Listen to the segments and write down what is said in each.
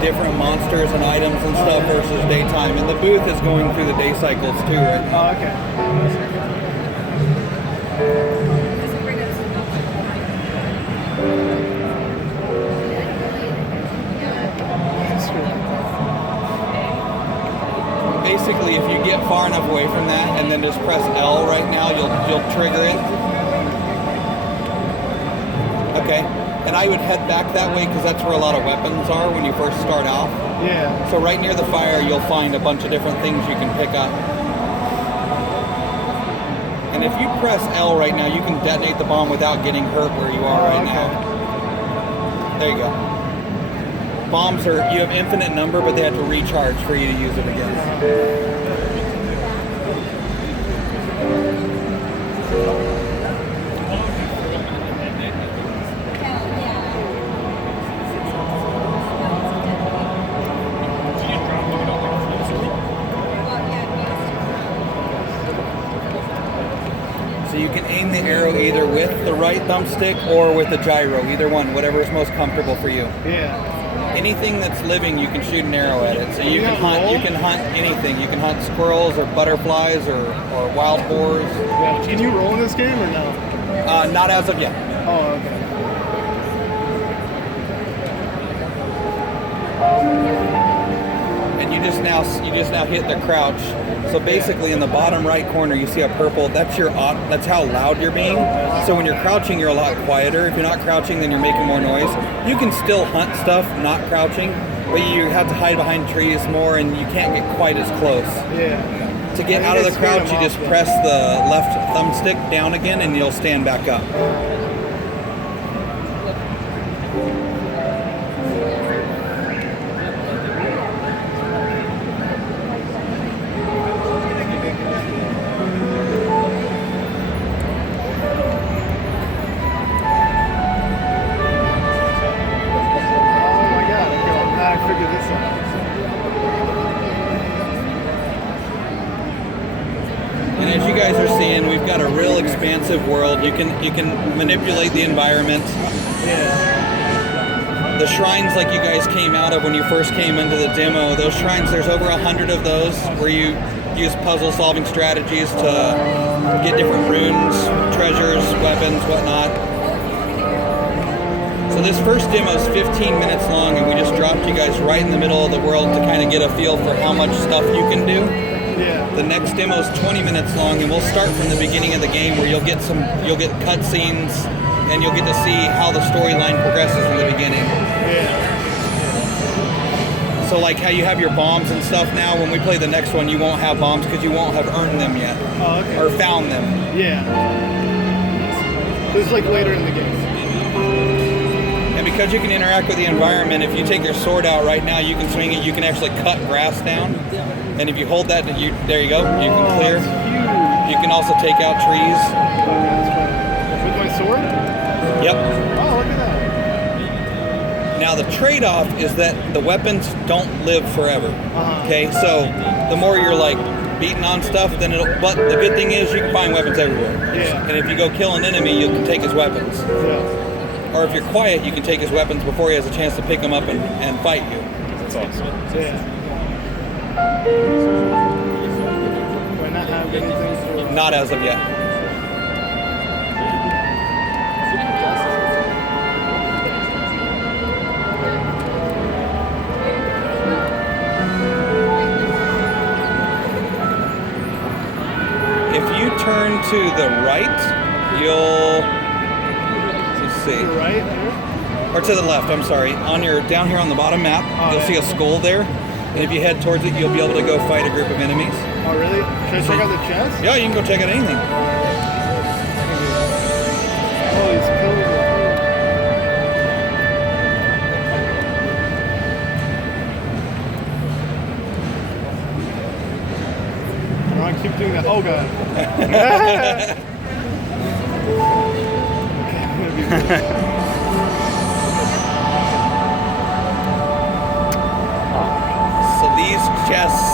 different monsters and items and stuff versus daytime. And the booth is going through the day cycles too right now. Oh, okay. Basically, if you get far enough away from that and then just press L right now, you'll trigger it. Okay, and I would head back that way because that's where a lot of weapons are when you first start off. Yeah. So right near the fire, you'll find a bunch of different things you can pick up. And if you press L right now, you can detonate the bomb without getting hurt where you are right now. There you go. Bombs are, you have infinite number, but they have to recharge for you to use it again. So you can aim the arrow either with the right thumbstick or with the gyro, either one, whatever is most comfortable for you. Yeah. Anything that's living, you can shoot an arrow at it. So you can hunt. You can hunt anything. You can hunt squirrels or butterflies or wild boars. Yeah. Can you roll in this game or no? Not as of yet. Oh, okay. And you just now hit the crouch. So basically, in the bottom right corner, you see a purple. That's how loud you're being. So when you're crouching, you're a lot quieter. If you're not crouching, then you're making more noise. You can still hunt stuff not crouching, but you have to hide behind trees more, and you can't get quite as close. Yeah. To get out of the crouch, you just press the left thumbstick down again, and you'll stand back up. And as you guys are seeing, we've got a real expansive world. You can manipulate the environment. Yeah. The shrines like you guys came out of when you first came into the demo, those shrines, there's over 100 of those where you use puzzle solving strategies to get different runes, treasures, weapons, whatnot. So this first demo is 15 minutes long, and we just dropped you guys right in the middle of the world to kind of get a feel for how much stuff you can do. Yeah. The next demo is 20 minutes long, and we'll start from the beginning of the game where you'll get cutscenes, and you'll get to see how the storyline progresses in the beginning. Yeah. So like how you have your bombs and stuff now, when we play the next one, you won't have bombs because you won't have earned them yet. Oh, okay. Or found them. Yeah. This is like later in the game. And because you can interact with the environment, if you take your sword out right now, you can swing it, you can actually cut grass down. And if you hold that, there you go, you can clear. You can also take out trees. With my sword? Yep. Oh, look at that. Now the trade-off is that the weapons don't live forever. Okay, so the more you're like beating on stuff, then but the good thing is you can find weapons everywhere. Yeah. And if you go kill an enemy, you can take his weapons. Yeah. Or if you're quiet, you can take his weapons before he has a chance to pick them up and fight you. That's awesome. Yeah. Do I not have anything for... Not as of yet. If you turn to the right, you'll... Let's see. To the right? Or to the left, I'm sorry. Down here on the bottom map, you'll see a skull there. And if you head towards it, you'll be able to go fight a group of enemies. Oh, really? Should I check out the chest? Yeah, you can go check out anything. Oh, these pillars are cool. I keep doing that. Oh, God. These chests,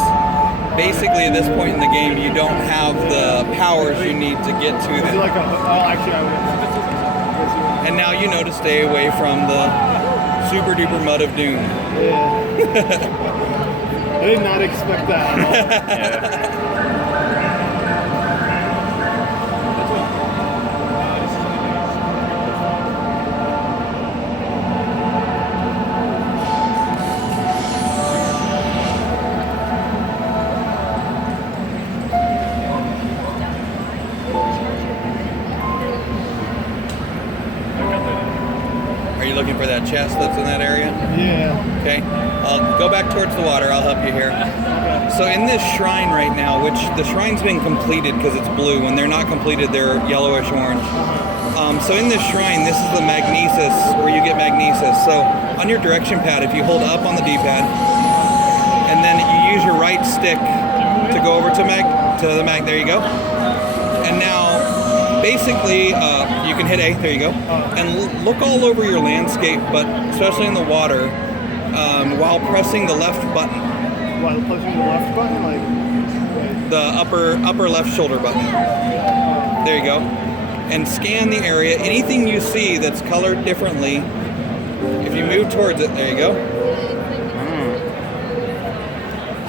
basically at this point in the game, you don't have the powers you need to get to them. Like actually, I would. And now you know to stay away from the super duper mud of doom. Yeah. I did not expect that at all. Yeah. Are you looking for that chest that's in that area? Yeah. Okay. I'll go back towards the water. I'll help you here. So in this shrine right now, which the shrine's been completed because it's blue. When they're not completed, they're yellowish orange. So in this shrine, this is the magnesis, where you get magnesis. So on your direction pad, if you hold up on the D-pad, and then you use your right stick to go over to the mag. There you go. And now, basically, you can hit A. There you go. And look all over your landscape, but especially in the water, while pressing the left button. While pressing the left button, like the upper left shoulder button. There you go. And scan the area. Anything you see that's colored differently, if you move towards it, there you go.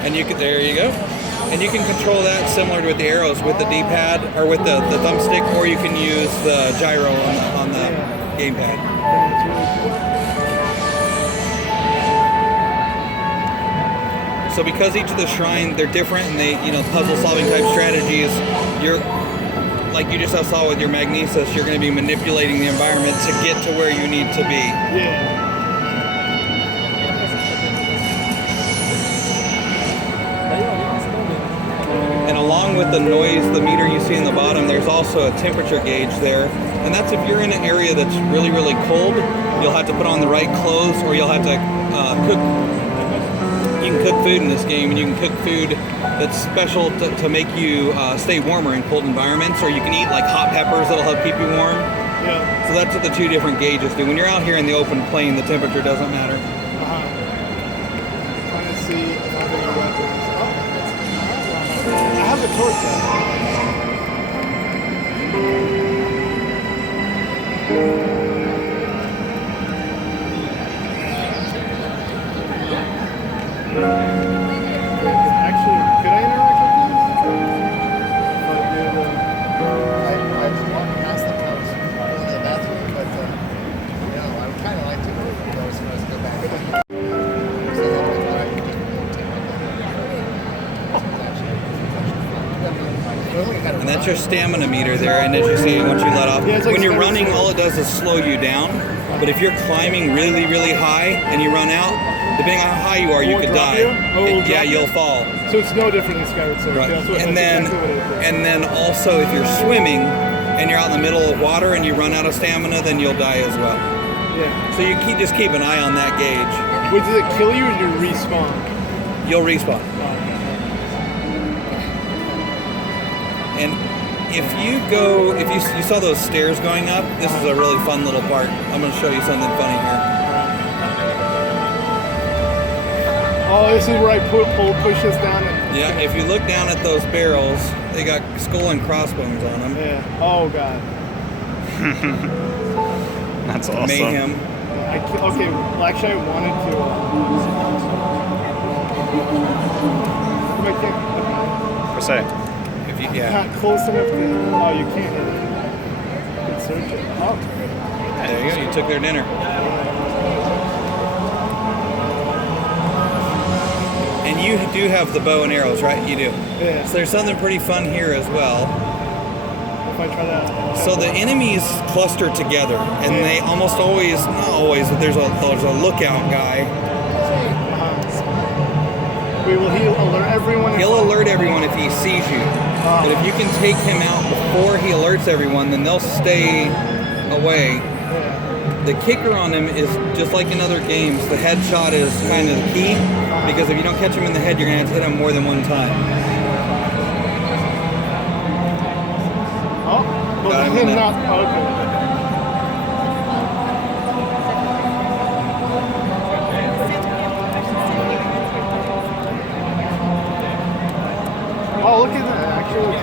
And you can, there you go. And you can control that similar to with the arrows with the D-pad or with the thumbstick, or you can use the gyro on the gamepad. So because each of the shrine, they're different and they, puzzle solving type strategies, you're, like you just saw with your magnesis, you're going to be manipulating the environment to get to where you need to be. yeah. And along with the noise, the meter you see in the bottom, there's also a temperature gauge there. And that's if you're in an area that's really, really cold, you'll have to put on the right clothes, or you'll have to cook. You can cook food in this game, and you can cook food that's special to make you stay warmer in cold environments, or you can eat like hot peppers that'll help keep you warm. Yeah. So that's what the two different gauges do. When you're out here in the open plain, the temperature doesn't matter. Trying to see if I have any weapons. I have a torch Actually, could I interact with this? I was walking past them when I was going to the bathroom, but I would kind of like to go to those when I was go back. So then I thought I could take And that's your stamina meter there, and as you see, once you let off, Yeah, it's like when you're stamina running, sword. all it does is slow you down. But if you're climbing really, really high and you run out, depending on how high you are, you Will it could drop die. you? Oh, it will Yeah, drop you? you'll fall. So it's no different than Skyward Sword. Right. Yeah, that's And then, exactly what it is. and then also, if you're swimming and you're out in the middle of water and you run out of stamina, then you'll die as well. Yeah. So you just keep an eye on that gauge. Wait, does it kill you or do you respawn? You'll respawn. And if you saw those stairs going up, this is a really fun little part. I'm going to show you something funny here. Oh, this is where I push this down. And, Yeah, if you look down at those barrels, they got skull and crossbones on them. yeah. Oh god. That's awesome. Mayhem. Okay. Well, actually, I wanted to. If I can't, Per se. If you, okay. yeah. Not close enough to. Oh, you can't hit it. You can search it. Oh. There you go. You took their dinner. And you do have the bow and arrows, right? You do. Yeah. So there's something pretty fun here as well. If I try that. So the enemies cluster together, and they almost always, not always, but there's a lookout guy. Wait, will he alert everyone? He'll alert everyone if he sees you. But if you can take him out before he alerts everyone, then they'll stay away. Yeah. The kicker on him is just like in other games, the headshot is kind of the key, because if you don't catch him in the head, you're going to have to hit him more than one time. Oh, Got well, him him in the- not. Oh, okay. Oh, look at that. Actually,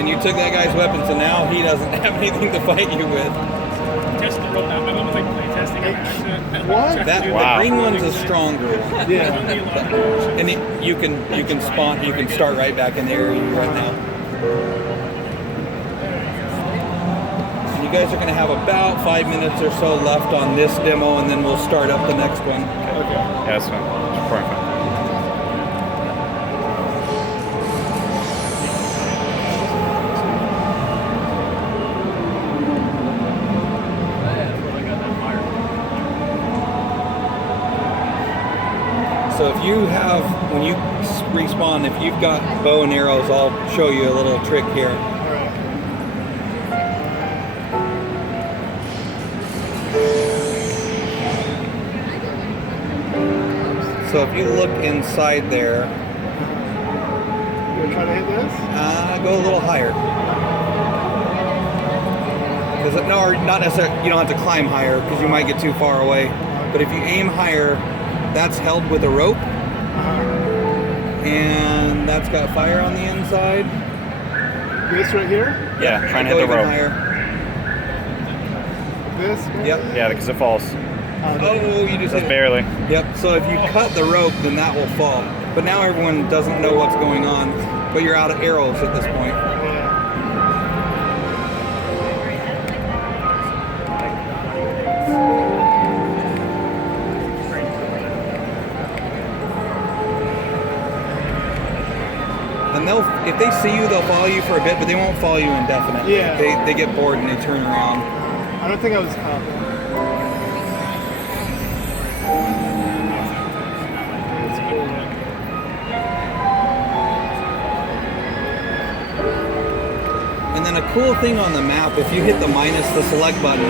And you took that guy's weapon, so now he doesn't have anything to fight you with. tested the road out. My mom was like play testing on accident. What? That Wow. the green one's a stronger one. Yeah. And you can spawn. You can start right back in the area you're right now. And you guys are going to have about 5 minutes or so left on this demo, and then we'll start up the next one. Yeah, that's fine. It's recording fine. So if you have, when you respawn, if you've got bow and arrows, I'll show you a little trick here. So if you look inside there, You're trying to hit this? go a little higher. No, or not necessarily, you don't have to climb higher because you might get too far away. But if you aim higher, that's held with a rope. And that's got fire on the inside. This right here? Yeah, trying to Go hit the even rope. higher. This? Yep. Yeah, because it falls. Oh, you just Just barely. Yep. So if you cut the rope, then that will fall. But now everyone doesn't know what's going on. But you're out of arrows at this point. And if they see you, they'll follow you for a bit, but they won't follow you indefinitely. Yeah. They get bored and they turn around. I don't think I was caught. And then a cool thing on the map, if you hit the minus the select button,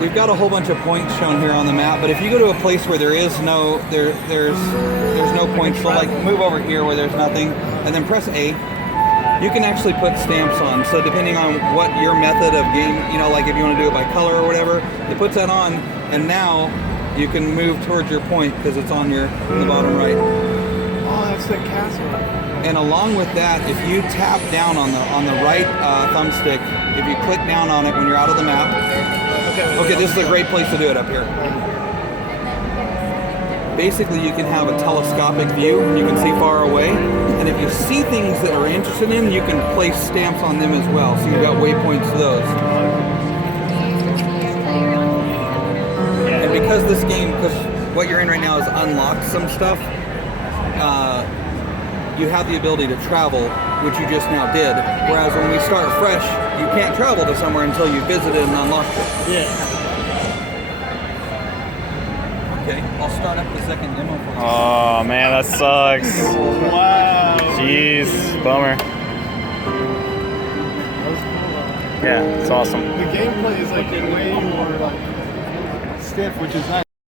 we've got a whole bunch of points shown here on the map, but if you go to a place where there is no, there's no points, so like move over here where there's nothing, and then press A, you can actually put stamps on. So depending on what your method of game, like if you want to do it by color or whatever, it puts that on, and now you can move towards your point because it's on in the bottom right. Oh, that's the castle. And along with that, if you tap down on the right thumbstick, if you click down on it when you're out of the map, okay, this is a great place to do it up here. Basically, you can have a telescopic view. You can see far away. And if you see things that are interested in, you can place stamps on them as well. So you've got waypoints to those. And because this game, because what you're in right now is unlocked some stuff, you have the ability to travel, which you just now did. Whereas when we start fresh, you can't travel to somewhere until you visited and unlocked it. Yeah. Okay, I'll start up the second demo for you. Oh man, that sucks. Wow. Jeez, bummer. That was cool. Yeah, it's awesome. The gameplay is like way more like stiff, which is nice.